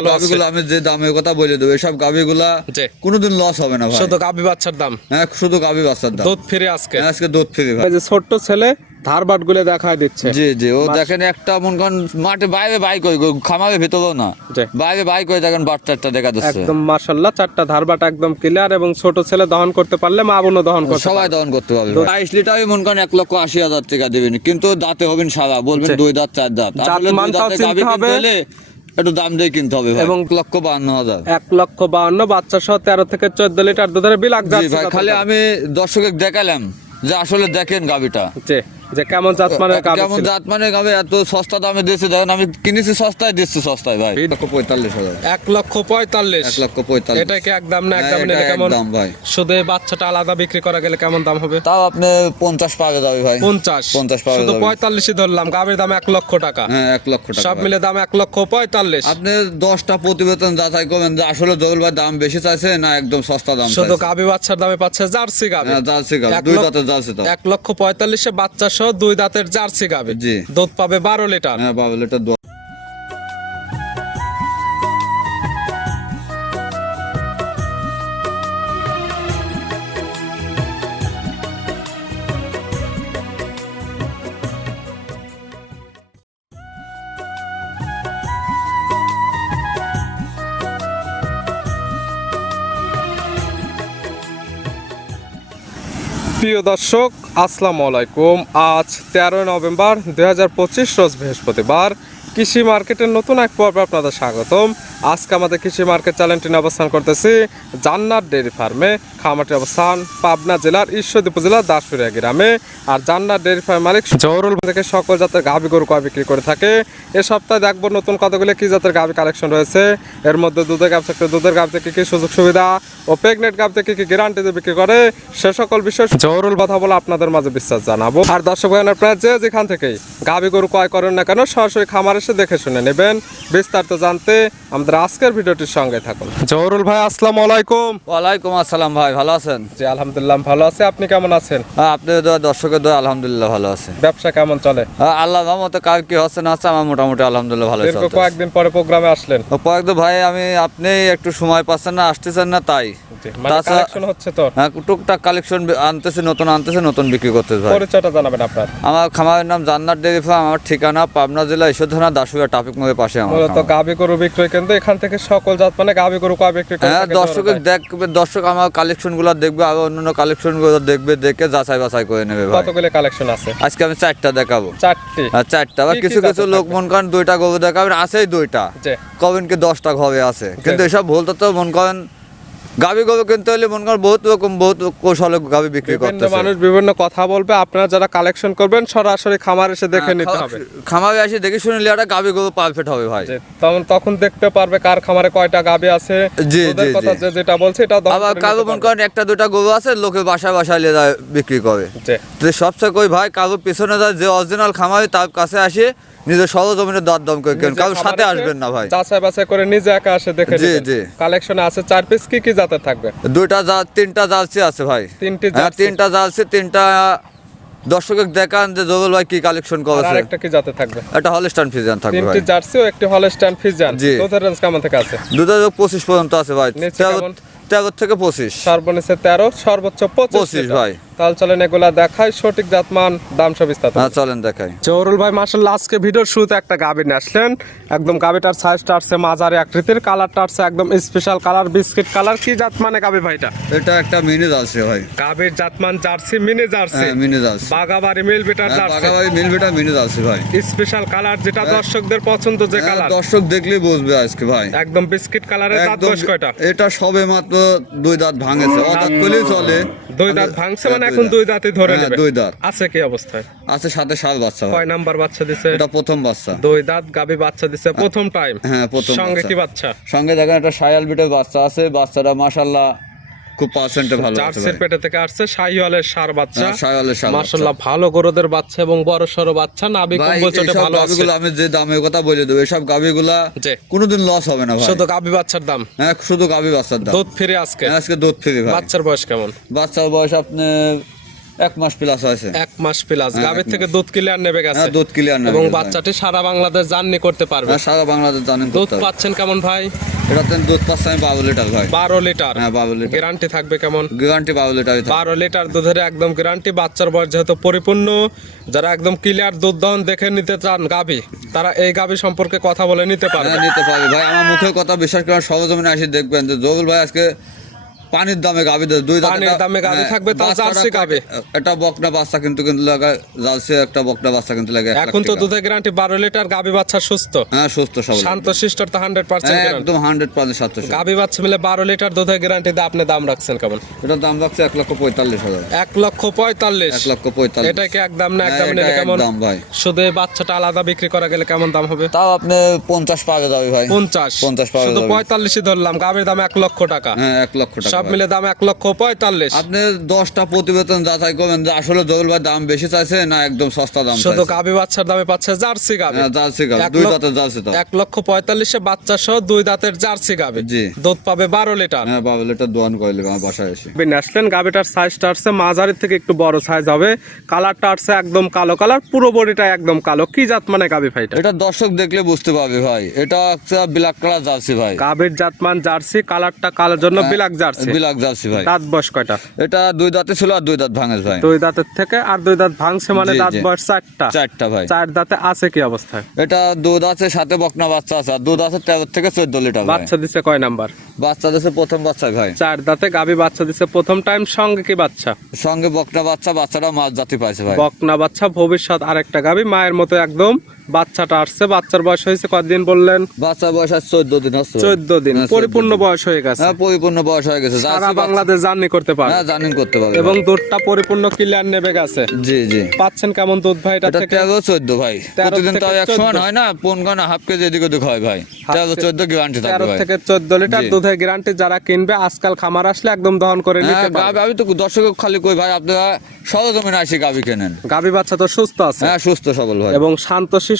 ভালো আছে। আমি যে দামের কথা বলে দেবো এসব গাভিগুলা কোনোদিন লস হবে না শুধু গাবি বাচ্চার দাম? হ্যাঁ শুধু গাভি বাচ্চার দাম। দুধ ফিরে আজকে? হ্যাঁ, আজকে দুধ ফ্রি যে ছোট্ট ছেলে ধারবাটগুলো দেখায় দিচ্ছে। জি জি ও দেখেন একটা মন করেন মাঠে বাইরে বাইক ওই খামারে ভেতরেও না। বাইরে ওই দেখেন দেখা যাচ্ছে। একদম মাশাল্লাহ চারটা ধারবাট একদম ক্লিয়ার এবং ছোট ছেলে দহন করতে পারলে মা বোনও দহন করতে সবাই দহন করতে পারবে বাইশ লিটারই মন করেন এক লক্ষ আশি হাজার টাকা দেবেন কিন্তু দাঁতে হবেন সারা বলবেন। দুই দাঁত চার দাঁত। আসলে দুই দাঁতে গাভী কিনতে হলে একটু দাম দিয়ে কিনতে হবে এবং লক্ষ বান্ন হাজার। এক লক্ষ বাউন্ন বাচ্চা সহ তেরো থেকে চোদ্দ লিটার দুধের বিলাক যাচ্ছে খালি আমি দর্শকের দেখালাম যে আসলে দেখেন গাভীটা। জি। যে কেমন জাত মানে কেমন জাত মানে গাবে এত সস্তা দামে দিয়েছে? দেখেন আমি কিনেছি সস্তায় দিচ্ছি সস্তায় ভাই। এক লক্ষ পঁয়তাল্লিশ হাজার। এক লক্ষ পঁয়তাল্লিশ। এক লক্ষ পঁয়তাল্লিশ। এটা কি একদম না একদম নিলে কেমন? একদম ভাই। শুধু বাচ্চাটা আলাদা বিক্রি করা গেলে কেমন দাম হবে? তাও আপনি পঞ্চাশ পাওয়া যাবে ভাই। পঞ্চাশ। পঞ্চাশ পাওয়া শুধু পঁয়তাল্লিশই ধরলাম গাবির দাম এক লক্ষ টাকা। হ্যাঁ এক লক্ষ টাকা সব মিলে দাম এক লক্ষ পঁয়তাল্লিশ। আপনি দশটা প্রতিবেদন যাচাই করবেন যে আসলে জহুল ভাই দাম বেশি চাইছে না একদম সস্তা দাম শুধু গাবি বাচ্চার দামে পাচ্ছে জার্সি গাবি হ্যাঁ জার্সি গাভি। এক দুই লক্ষ- দাঁতের জার্সি তো। এক লক্ষ পঁয়তাল্লিশে বাচ্চা সহ দুই দাঁতের জার্সি গাবে। জি। দুধ পাবে বারো লিটার। হ্যাঁ এটা দোয়া প্রিয় দর্শক আসসালামু আলাইকুম। আজ তেরোই নভেম্বর দু হাজার পঁচিশ রোজ বৃহস্পতিবার। কৃষি মার্কেটের নতুন এক পর্বে আপনাদের স্বাগতম। আজকে আমাদের কৃষি মার্কেট চ্যানেলটি অবস্থান করতেছি জান্নাত ডেয়ারি ফার্মে। খামারটির অবস্থান পাবনা জেলার ঈশ্বরদী উপজেলার দাসুরিয়া গ্রামে। আর জান্নাত ডেয়ারি ফার্ম মালিক জহরুল থেকে সকল জাতের গাভি গরু কয় বিক্রি করে থাকে। এ সপ্তাহে দেখব নতুন কতগুলো কি জাতের গাভি কালেকশন রয়েছে। এর মধ্যে দুধের গাভ থাকতে দুধের গাভ থেকে কি সুযোগ সুবিধা ও প্রেগনেন্ট গাভ থেকে কি গ্যারান্টি দিয়ে বিক্রি করে, সে সকল বিষয়ে জহরুল কথা বলে আপনাদের মাঝে বিশ্বাস জানাব। আর দর্শক ভাই যে যেখান থেকেই গাভি গরু ক্রয় করেন না কেন সরাসরি খামার এসে দেখে শুনে নেবেন। বিস্তারিত জানতে আমাদের আজকের ভিডিওটির সঙ্গে থাকুন। জহরুল ভাই আসসালামু আলাইকুম। ওয়ালাইকুম আসসালাম ভাই ভালো আছেন? জি আলহামদুলিল্লাহ ভালো আছে। আপনি কেমন আছেন? হ্যাঁ আপনি দর্শকের দোয়া আলহামদুলিল্লাহ ভালো আছে। ব্যবসা কেমন চলে? হ্যাঁ, আল্লাহ রহমতে কার কি হচ্ছে না হচ্ছে আমার মোটামুটি আলহামদুলিল্লাহ ভালো চলছে কয়েকদিন পরে প্রোগ্রামে আসলেন। কয়েকদিন ভাই আমি আপনি একটু সময় পাচ্ছেন না আসতেছেন না তাই। মানে হ্যাঁ টুকটাক কালেকশন আনতেছে নতুন আনতেছে নতুন বিক্রি করতেছে ভাই। পরিচয়টা জানাবেন আপনার। আমার খামারের নাম জান্নাত ডেরি ফার্ম আমার ঠিকানা পাবনা জেলা থানা দাসুয়া ট্রাফিক মোড়ের পাশে আমার খামার। গাভি গরু বিক্রয় কেন্দ্র এখান থেকে সকল জাত মানে গাভি গরু কয় বিক্রি করে হ্যাঁ দর্শকের দেখবে দর্শক আমার কালেকশনগুলো দেখবে আর অন্যান্য কালেকশনগুলো দেখবে দেখে যাচাই বাছাই করে নেবে ভাই। কতগুলো কালেকশন আছে? আজকে আমি চারটা দেখাবো। চারটি। আর চারটা। কি কিছু কিছু লোক মন করেন দুইটা গরু দেখাবেন আছেই দুইটা। কবেন কি দশটা ঘরে আছে। কিন্তু এসব বলতে তো মন করেন গাবি গরু কিনতে হলে মন করেন বহুত রকম বহুত কৌশলে গাবি বিক্রি করতেছে। মানুষ বিভিন্ন কথা বলবে আপনারা যারা কালেকশন করবেন সরাসরি খামার এসে দেখে নিতে হবে। খামারে আসি দেখে শুনে লিয়াটা গাবি গরু পারফেক্ট হবে ভাই। তখন তখন দেখতে পারবে কার খামারে কয়টা গাভি আছে। জি, জি, কথা যেটা বলছে এটা আবার করে মন। করেন একটা দুটা গরু আছে লোকে বাসায় বাসায় লিয়ে যায় বিক্রি করে। তো সবচেয়ে কই ভাই কারও পিছনে যায় যে অরিজিনাল খামারি তার কাছে আসে নিজের সরজমিনে দর দম করে কেন কারোর সাথে আসবেন না ভাই। বাছাই করে নিজে একা আসে দেখে জি, জি। কালেকশনে আছে চার পিস কি কি জাতের থাকবে? দুইটা জাত তিনটা জার্সি আছে ভাই। তিনটি হ্যাঁ তিনটা জার্সি তিনটা দর্শকের দেখান যে ভাই কি কালেকশন করেছে। আরেকটা কি জাতের থাকবে? একটা হলস্টান ফিজান থাকবে তিনটি জার্সি ও একটি হলস্টাইন ফিজিয়ান। দুধের রেঞ্জ কেমন থেকে আছে? পঁচিশ পর্যন্ত আছে ভাই। নিচে তেরো কেমন? তেরো থেকে পঁচিশ। সর্বনিচে তেরো সর্বোচ্চ পঁচিশ পঁচিশ লিটার। ভাই। তাহলে চলেন এগুলা দেখাই সঠিক জাতমান দাম সব বিস্তারিত হ্যাঁ চলেন দেখাই। জহরুল ভাই মার্শাল্লাহ আজকে ভিডিওর শুরুতে একটা গাভি নিয়ে আসলেন। একদম গাভিটার সাইজটা আসছে মাঝারি আকৃতির কালারটা আসছে একদম স্পেশাল কালার বিস্কিট কালার কি জাত মানে গাভি ভাইটা এটা? একটা মিনি জার্সি ভাই। গাভির জাতমান জার্সি মিনি জার্সি? হ্যাঁ মিনি জার্সি। বাগাবাড়ি মিল বিটার হ্যাঁ, জার্সি। পাকাবাড়ি মিলবেটা মিনি জার্সি ভাই। স্পেশাল কালার যেটা দর্শকদের পছন্দ যে কালার দর্শক দেখলেই বুঝবে আজকে ভাই। একদম বিস্কিট কালারের দাঁত কয়টা? এটা সবে মাত্র দুই দাঁত ভাঙেছে। অদাঁত করলেই চলে। দুই দাঁত ভাঙছে মানে এখন দুই দাঁতে ধরে হ্যাঁ, নেবে। দুই দাঁত। আছে কি অবস্থায়? আছে সাথে সাত বাচ্চা। কয় নাম্বার বাচ্চা দিছে? এটা প্রথম বাচ্চা। দুই দাঁত গাবি বাচ্চা দিছে প্রথম টাইম হ্যাঁ প্রথম সঙ্গে কি বাচ্চা? সঙ্গে দেখেন একটা সায়াল বিটের বাচ্চা আছে বাচ্চাটা মাশাল্লাহ খুব পার্সেন্টে ভালো আছে জার্সির পেটে থেকে আসছে শাহিওয়ালের সার বাচ্চা। হ্যাঁ, শাহিওয়ালের মাশাআল্লাহ ভালো গরুদের বাচ্চা এবং বড় সড়ো বাচ্চা। নাবি ভাই কম্বল চটে ভালো আছে। গাভিগুলো আমি যে দামের কথা বলে দেবো গাভিগুলা কোনোদিন লস হবে না ভাই। শুধু গাবি বাচ্চার দাম? হ্যাঁ শুধু গাভি বাচ্চার দাম। দুধ ফিরে আজকে? হ্যাঁ, আজকে দুধ ফ্রি ভাই। বাচ্চার বয়স কেমন? বাচ্চার বয়স আপনি এক মাস প্লাস হয়েছে। এক মাস প্লাস হ্যাঁ, থেকে দুধ ক্লিয়ার নেবে গেছে। দুধ ক্লিয়ার না এবং বাচ্চাটি সারা বাংলাদেশ জার্নি করতে পারবে। সারা বাংলাদেশ জানেন দুধ পাচ্ছেন কেমন ভাই? এটাতে দুধ পাচ্ছে আমি বারো লিটার ভাই। বারো লিটার? হ্যাঁ বারো লিটার। গ্যারান্টি থাকবে কেমন? গ্যারান্টি বারো লিটার বারো লিটার দুধের একদম গ্যারান্টি বাচ্চার বয়স যেহেতু পরিপূর্ণ যারা একদম ক্লিয়ার দুধ দহন দেখে নিতে চান গাভী তারা এই গাভী সম্পর্কে কথা বলে নিতে পারবে। হ্যাঁ নিতে পারবে। ভাই আমার মুখে কথা বিশ্বাস করে সহজমিনে আসি দেখবেন যে জগুল ভাই আজকে পানির দামে দেয়। দুই পানির দামে গাভী হ্যাঁ, থাকবে, তাও জার্সি গাভী। একটা বকনা বাচ্চা কিন্তু কিন্তু লাগা জার্সি একটা বকনা বাচ্চা কিন্তু লাগে এখন তো। দুধের গ্যারান্টি বারো লিটার গাভী বাচ্চা সুস্থ। হ্যাঁ সুস্থ সবল শান্ত শিষ্টর তো হান্ড্রেড পার্সেন্ট হ্যাঁ, একদম হান্ড্রেড পার্সেন্ট সাতশো গাভী বাচ্চা মিলে বারো লিটার দুধের গ্যারান্টি দিয়ে আপনি দাম রাখছেন কেমন? এটার দাম রাখছে এক লক্ষ পঁয়তাল্লিশ হাজার। এক লক্ষ পঁয়তাল্লিশ। এক লক্ষ পঁয়তাল্লিশ। এটা কি একদম না হ্যাঁ, একদম এটা নিলে কেমন? একদম ভাই। শুধু বাচ্চাটা আলাদা বিক্রি করা গেলে কেমন দাম হবে? তাও আপনি পঞ্চাশ পাওয়া যাবে ভাই। পঞ্চাশ। পঞ্চাশ পাওয়া শুধু যাবে। পঁয়তাল্লিশই ধরলাম গাভীর দাম এক লক্ষ টাকা। হ্যাঁ এক লক্ষ টাকা। সব মিলে দাম এক লক্ষ পঁয়তাল্লিশ। আপনি দশটা প্রতিবেদন যাচাই করবেন যে আসলে জহুল ভাই দাম বেশি চাইছে না একদম সস্তা দাম শুধু বাচ্চার দামে পাচ্ছে জার্সি গাভী। হ্যাঁ, জার্সি গাভী, দুই দাঁতের জার্সি তো। এক লক্ষ পঁয়তাল্লিশে বাচ্চা সহ দুই দাঁতের জার্সি গাভী। জি। দুধ পাবে বারো লিটার। হ্যাঁ বাবা এটা দোয়ান করে নেবে আমার বাসায় এসে। সাইজটা আসছে মাঝারির থেকে একটু বড় সাইজ হবে। কালারটা আসছে একদম কালো কালার পুরো বডিটা একদম কালো। কি জাত মানে গাভি ভাইটা এটা? দর্শক দেখলে বুঝতে পারবে ভাই। এটা হচ্ছে ব্ল্যাক কালার জার্সি ভাই। গাভির জাতমান জার্সি কালারটা কালোর জন্য বিলাক জার্সি। ব্ল্যাক জার্সি ভাই। দাঁত বয়স কয়টা? এটা দুই দাঁতে ছিল আর দুই দাঁত ভাঙেস ভাই। দুই দাঁতের থেকে আর দুই দাঁত ভাঙছে মানে দাঁত বয়স চারটা। চারটা ভাই। চার দাঁতে আছে কি অবস্থায়? এটা দুধ আছে সাথে বকনা বাচ্চা আছে। আর দুধ আছে তেরো থেকে চোদ্দ লিটার বাচ্চা দিছে কয় নাম্বার? বাচ্চা দিচ্ছে প্রথম বাচ্চা ভাই। চার দাঁতে গাভি বাচ্চা দিছে। প্রথম টাইম সঙ্গে কি বাচ্চা? সঙ্গে বকনা বাচ্চা বাচ্চাটা মাছ জাতি পাইছে ভাই। বকনা বাচ্চা ভবিষ্যৎ আরেকটা গাভি মায়ের মতো একদম বাচ্চাটা আসছে বাচ্চার বয়স হয়েছে কতদিন বললেন? বাচ্চা বয়স আছে চোদ্দ দিন চোদ্দ দিন হ্যাঁ, পরিপূর্ণ বয়স হয়ে গেছে। হ্যাঁ পরিপূর্ণ বয়স হয়ে গেছে। সারা বাংলাদেশ জার্নি করতে পারে হ্যাঁ জার্নিং করতে পারবে এবং দুধটা পরিপূর্ণ ক্লিয়ার নেবে গেছে। জি জি। পাচ্ছেন কেমন দুধ ভাই? এটা থেকে তেরো চোদ্দ ভাই। প্রতিদিন তো এক সমান হয় না পনেরো না হাফ কেজি এদিক ওদিক হয় ভাই। তেরো চোদ্দ গ্যারান্টি থাকবে ভাই। থেকে চোদ্দ লিটার। দুধের গ্যারান্টি যারা কিনবে আজকাল খামার আসলে একদম দহন করে নিতে হ্যাঁ পারবে। আমি তো দর্শক খালি কই ভাই আপনারা সরজমিনে আসি গাভি কেনেন। গাভী বাচ্চা তো সুস্থ আছে। হ্যাঁ সুস্থ সবল ভাই। এবং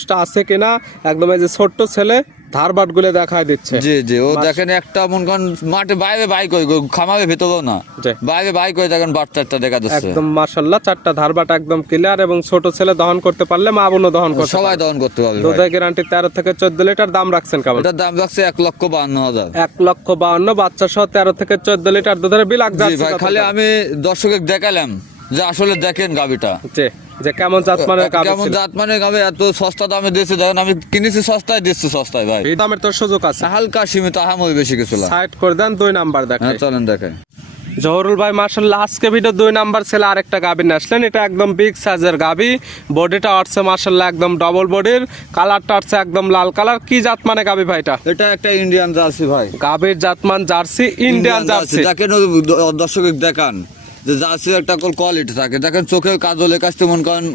শান্তশিষ্ট আছে কিনা একদম এই যে ছোট্ট ছেলে ধারবাটগুলো দেখায় দিচ্ছে। জি জি ও দেখেন একটা মন করেন মাঠে বাইরে বাইক ওই খামারে ভেতরেও না। বাইরে বাইক ওই দেখেন বাচ্চাটা দেখা যাচ্ছে। একদম মাশাল্লাহ চারটা ধারবাট একদম ক্লিয়ার এবং ছোট ছেলে দহন করতে পারলে মা বোনও দহন করতে সবাই দহন করতে পারবে। দুধের গ্যারান্টি তেরো থেকে চোদ্দ লিটার দাম রাখছেন কেমন এটার দাম রাখছে এক লক্ষ বান্ন হাজার। এক লক্ষ বাউন্ন বাচ্চা সহ তেরো থেকে চোদ্দ লিটার দুধের বিলাক জি যাচ্ছে ভাই খালি আমি দর্শকের দেখালাম যে আসলে দেখেন গাভিটা। যে যে কেমন জাত গাভী কেমন জাত মানে গাবে এত সস্তা দামে দিয়েছে। দেখেন আমি কিনেছি সস্তায় দিচ্ছি সস্তায় ভাই। এই দামের তো সুযোগ আছে। হালকা সীমিত আহামরি বেশি কিছু না সাইড করে দেন দুই নাম্বার হ্যাঁ দেখেন চলেন দেখেন। জহরুল ভাই মার্শাল্লাহ আজকে ভিডিও দুই নাম্বার ছেলে আরেকটা গাবি আসলেন। এটা একদম বিগ সাইজের গাবি। বডিটা আসছে মার্শাল্লাহ একদম ডবল বডির কালারটা আসছে একদম লাল কালার কি জাত মানে গাবি ভাইটা এটা? একটা ইন্ডিয়ান জার্সি ভাই। গাবির জাতমান জার্সি ইন্ডিয়ান জার্সি। দেখেন দর্শক দেখান। যে জার্সির একটা কোয়ালিটি থাকে। দেখেন চোখের কাজলের কাছ মন করেন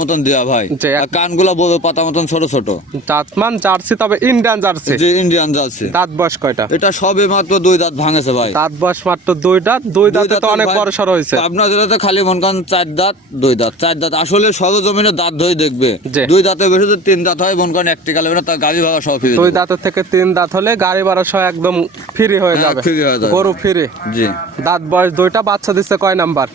মতন দেওয়া ভাই। আর কানগুলা বড় পাতা মতন ছোট ছোট। জাতমান জার্সি তবে ইন্ডিয়ান জার্সি। যে ইন্ডিয়ান জার্সি। দাঁত বয়স কয়টা? এটা সবে মাত্র দুই দাঁত ভাঙেছে ভাই। দাঁত বয়স মাত্র দুই দাঁত দুই দাঁতে তো অনেক বড় হয়েছে। আপনার খালি মন করেন চার দাঁত দুই দাঁত। চার দাঁত আসলে সরজমিনে দাঁত ধরে দেখবে। দুই দাঁতে বেশি যদি তিন দাঁত হয় মন করেন একটি কালে তার গাড়ি ভাড়া সব ফিরে দুই দাঁতের থেকে তিন দাঁত হলে গাড়ি ভাড়া সহ একদম ফ্রি হয়ে হ্যাঁ, যাবে। free হয়ে যাবে। গরু ফ্রি জি। দাঁত বয়স দুইটা বাচ্চা দিচ্ছে কয় নাম্বার?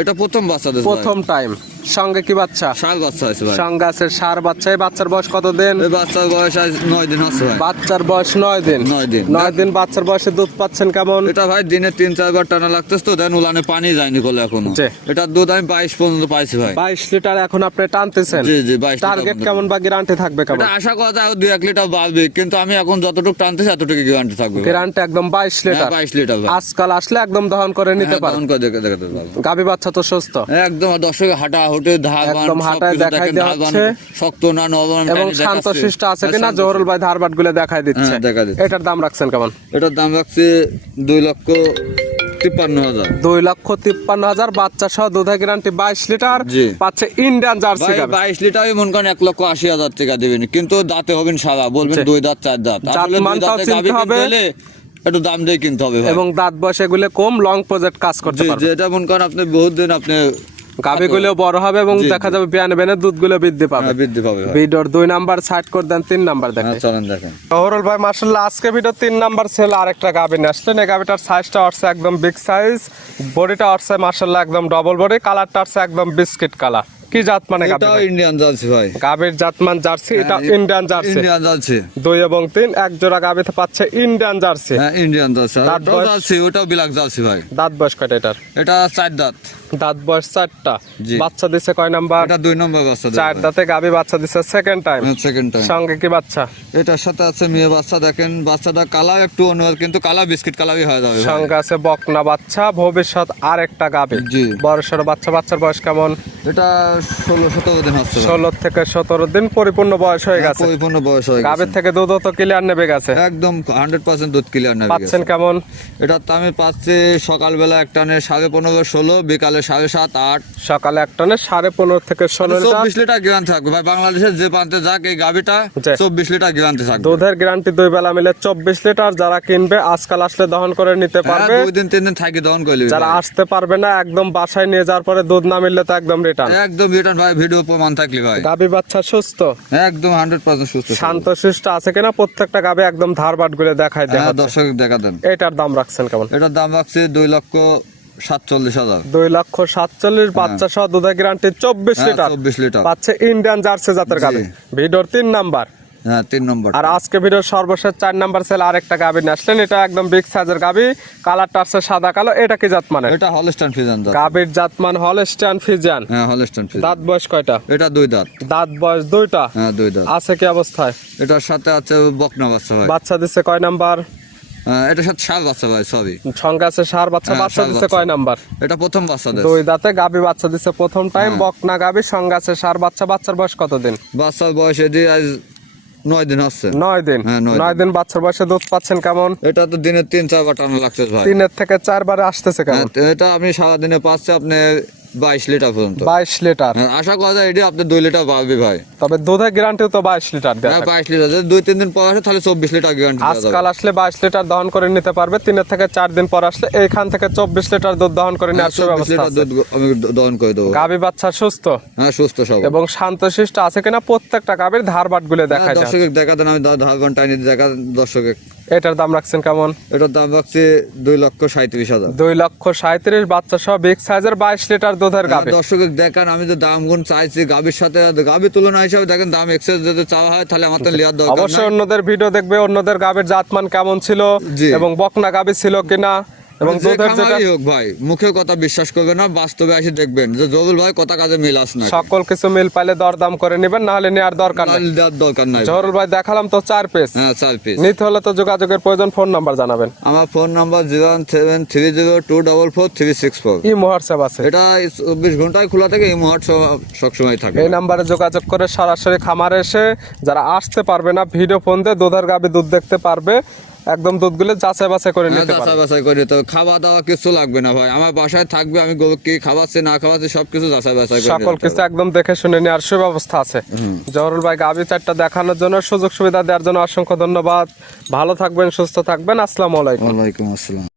এটা প্রথম বাচ্চা প্রথম টাইম সঙ্গে কি বাচ্চা? সার বাচ্চা আছে ভাই। সঙ্গে আছে সার বাচ্চা। এই বাচ্চার বয়স কত দিন এই বাচ্চার বয়স আজ নয় দিন হচ্ছে ভাই। বাচ্চার বয়স নয় দিন। নয় দিন। নয় দিন বাচ্চার বয়সে দুধ পাচ্ছেন কেমন? এটা ভাই দিনে তিন চারবার টানা লাগতেছে তো দেন উলানে পানি যায়নি কোলে এখনও। জি। এটার দুধ আমি বাইশ পর্যন্ত পাইছি ভাই। বাইশ লিটার এখন আপনি টানতেছেন। জি জি বাইশ টার্গেট কেমন বা গ্যারান্টি থাকবে কেমন? এটা আশা করা যায় দুই এক লিটার বাড়বে কিন্তু আমি এখন যতটুকু টানতেছি এতটুকু গ্যারান্টি থাকবে গ্যারান্টি একদম বাইশ লিটার। হ্যাঁ, বাইশ লিটার আজকাল আসলে একদম দহন করে নিতে হ্যাঁ, পারেন। গাভী বাচ্চা তো সুস্থ। একদম দর্শক হাঁটা হুটে ধার একদম হাঁটায় দেখাই দেওয়া হচ্ছে। শক্ত না নরম এবং টানি শান্ত দেখাচ্ছে। শিষ্ট আছে হ্যাঁ, কিনা জহরুল ভাই ধারবাটগুলো দেখাই দিচ্ছে। হ্যাঁ, দেখা দিচ্ছে। এটার দাম রাখছেন কেমন? এটার দাম রাখছে দুই লক্ষ তিপ্পান্ন হাজার। দুই লক্ষ তিপ্পান্ন হাজার বাচ্চা সহ দুধের গ্যারান্টি বাইশ লিটার পাচ্ছে ইন্ডিয়ান জার্সি বাইশ লিটারই মন করেন এক লক্ষ আশি হাজার টাকা দেবেন কিন্তু দাঁতে হবেন সারা বলবেন দুই দাঁত চার দাঁত। আসলে হবে। একটু দাম দিয়ে কিনতে হবে এবং দাঁত বয়স এগুলো কম লং প্রজেক্ট কাজ করতে পারবে। যেটা মন করেন আপনি বহুত দিন আপনি গাবিগুলো বড় হবে এবং দেখা যাবে বিয়ানে বেনে দুধগুলো বৃদ্ধি পাবে। হ্যাঁ, বৃদ্ধি পাবে ভিডিওর দুই নাম্বার সাইড করে দেন তিন নাম্বার দেখে হ্যাঁ চলেন দেখেন। ভাই মার্শাল্লাহ আজকে ভিডিও তিন নাম্বার ছেলে আরেকটা গাবি নিয়ে আসলেন। এই গাবিটার সাইজটা আসছে একদম বিগ সাইজ বডিটা আসছে একদম ডবল বডি কালারটা আসছে একদম বিস্কিট কালার কি জাত মানে ইন্ডিয়ান জার্সি ভাই। গাবির জাতমান জার্সি এটা ইন্ডিয়ান জার্সি ইন্ডিয়ান জার্সি। দুই এবং তিন এক জোড়া গাবিতে পাচ্ছে ইন্ডিয়ান জার্সি। হ্যাঁ ইন্ডিয়ান জার্সি। দাঁত জার্সি ওটাও বিলাক জার্সি ভাই। দাঁত বয়স কয়টা এটার? এটা চার দাঁত। দাঁত বয়স চারটা। বাচ্চা দিছে কয় নাম্বার? এটা দুই নম্বর বাচ্চা চার দাঁতে গাবি বাচ্চা দিছে সেকেন্ড টাইম সেকেন্ড টাইম সঙ্গে কি বাচ্চা? এটার সাথে আছে মেয়ে বাচ্চা দেখেন বাচ্চাটা কালার একটু অন্য কিন্তু কালার বিস্কিট কালারই হয়ে যাবে সঙ্গে আছে বকনা বাচ্চা ভবিষ্যৎ আর একটা গাবি জি। বড় সড়ো বাচ্চা বাচ্চার বয়স কেমন? এটা ষোলো সতেরো দিন হচ্ছে ষোলো থেকে সতেরো দিন পরিপূর্ণ বয়স হয়ে গেছে। পরিপূর্ণ বয়স হয়ে গেছে। গাবির থেকে দুধ তো ক্লিয়ার নেবে গেছে। একদম হান্ড্রেড পার্সেন্ট দুধ ক্লিয়ার নেবে পাচ্ছেন কেমন? এটা তো আমি পাচ্ছি সকালবেলা একটা সাড়ে পনেরো ষোলো বিকালে সাড়ে সাত আট। সকালে এক টনে সাড়ে পনেরো থেকে ষোলো চব্বিশ লিটার গ্রান থাকবে। ভাই বাংলাদেশের যে প্রান্তে যাক এই চব্বিশ লিটার গ্রান্তে থাকবে। দুধের গ্যারান্টি দুই বেলা মিলে চব্বিশ লিটার যারা কিনবে আজকাল আসলে দহন করে নিতে হ্যাঁ, পারবে। দুই দিন তিন দিন থাকি দহন করে যারা আসতে পারবে না একদম বাসায় নিয়ে যাওয়ার পরে দুধ না মিললে তো একদম রিটার্ন একদম রিটার্ন ভাই ভিডিও প্রমাণ থাকলি ভাই। গাবি বাচ্চা সুস্থ? একদম হান্ড্রেড পার্সেন্ট সুস্থ। শান্ত শিষ্ট আছে কিনা প্রত্যেকটা গাবি একদম ধারবাটগুলো দেখায় হ্যাঁ দর্শক দেখা দেন। এটার দাম রাখছেন কেমন? এটার দাম রাখছে দুই লক্ষ সাতচল্লিশ হাজার। দুই লক্ষ সাতচল্লিশ বাচ্চা সহ দুধের গ্যারান্টি চব্বিশ হ্যাঁ লিটার। চব্বিশ লিটার। পাচ্ছে ইন্ডিয়ান জার্সি জাতের গাবি ভিডিওর তিন নাম্বার। হ্যাঁ তিন নম্বর। আর আজকে ভিডিওর সর্বশেষ চার নাম্বার সেল আরেকটা গাবি নিয়ে আসলেন। এটা একদম বিগ সাইজের গাবি কালারটা আছে সাদা কালো। এটা কি জাত মানে এটা হলস্টান ফিজান দাঁত গাবির জাতমান হলস্টান ফিজিয়ান হ্যাঁ হলস্টান ফিজান দাঁত বয়স কয়টা? এটা দুই দাঁত। দাঁত বয়স দুইটা? হ্যাঁ দুই দাঁত। আছে কি অবস্থায়? এটার সাথে আছে বকনা বাচ্চা বাচ্চা দিচ্ছে কয় নাম্বার? সাথে সার বাচ্চা ভাই সবই। আছে সার বাচ্চা হ্যাঁ, বাচ্চা বাচ্চা। কয় নাম্বার? এটা প্রথম বাচ্চা দেশ দুই দাঁতে গাবি বাচ্চা দিচ্ছে প্রথম টাইম হ্যাঁ। বকনা গাবি আছে সার বাচ্চা বাচ্চার বয়স কতদিন? বাচ্চার বয়স এটি আজ নয় দিন হচ্ছে নয় দিন? হ্যাঁ, নয় দিন। বাচ্চার বয়সে দুধ পাচ্ছেন কেমন? এটা তো দিনে তিন চারবার টানা লাগছে ভাই। তিনের থেকে চারবারে আসতেছে কেমন? এটা আমি সারাদিনে পাচ্ছি আপনি বাইশ লিটার পর্যন্ত। বাইশ লিটার। হ্যাঁ, আশা করা যায় এটি দুই লিটার পাবে ভাই। তবে দুধের গ্যারান্টিও তো বাইশ লিটার দেয় হ্যাঁ বাইশ লিটার। দুই তিন দিন পর আসে তাহলে চব্বিশ লিটার গ্যারান্টি আজকাল আসলে বাইশ লিটার দহন করে নিতে পারবে তিনের থেকে চার দিন পর আসলে এইখান থেকে চব্বিশ লিটার দুধ দহন করে নেওয়ার চব্বিশ লিটার দুধ আমি দহন করে দেবো। গাবি বাচ্চা সুস্থ? হ্যাঁ সুস্থ সব এবং শান্তশিষ্ট আছে কিনা প্রত্যেকটা গাবির ধারবাটগুলো দেখা যায় দর্শক দেখা দেন আমি ধার ঘণ্টা এনে দেখা দর্শক এটার দাম রাখছেন কেমন? এটার দাম রাখছে দুই লক্ষ সাঁত্রিশ হাজার। দুই লক্ষ সাঁত্রিশ বাচ্চা সব বিগ সাইজের বাইশ লিটার দুধের গাবি দর্শক দেখেন আমি যে দাম গুণ চাইছি গাভীর সাথে গাভীর তুলনা হিসাবে দেখেন দাম এক্সেস যদি চাওয়া হয় তাহলে আমার তো লিয়ার দরকার অবশ্যই অন্যদের ভিডিও দেখবে অন্যদের গাভীর জাতমান কেমন ছিল। এবং বকনা গাভী ছিল কিনা। এবং যে দুধের যেটা খামারই হোক ভাই মুখে কথা বিশ্বাস করবে না বাস্তবে এসে দেখবেন। যে জবুল ভাই কথা কাজে মিল আস না সকল কিছু মিল পাইলে দরদাম করে নেবেন না হলে নেওয়ার দরকার নেই। দরকার নাই জহরুল ভাই দেখালাম তো চার পেজ হ্যাঁ চার পিস নিতে হলে তো যোগাযোগের প্রয়োজন ফোন নাম্বার জানাবেন। আমার phone number zero one seven three zero two double four three six four ই হোয়াটসঅ্যাপ আছে। এটা চব্বিশ ঘন্টায় খোলা থাকে এই সবসময় থাকে। এই নাম্বারে যোগাযোগ করে সরাসরি খামারে এসে যারা আসতে পারবে না ভিডিও ফোন দিয়ে দুধের গাবি দুধ দেখতে পারবে। একদম দুধগুলো যাচাই বাছাই করে নিতে যাচাই বাছাই করে তো খাওয়া দাওয়া কিছু লাগবে না ভাই। আমার বাসায় থাকবে আমি গরু কি খাওয়াচ্ছি না খাওয়াচ্ছি সবকিছু যাচাই বাছাই করে সকল কিছু একদম দেখে শুনে নেওয়ার সুব্যবস্থা আছে। জহরুল ভাই গাবি চারটা দেখানোর জন্য সুযোগ সুবিধা দেওয়ার জন্য অসংখ্য ধন্যবাদ। ভালো থাকবেন সুস্থ থাকবেন। আসসালামু আলাইকুম। ওয়ালাইকুম আসসালাম।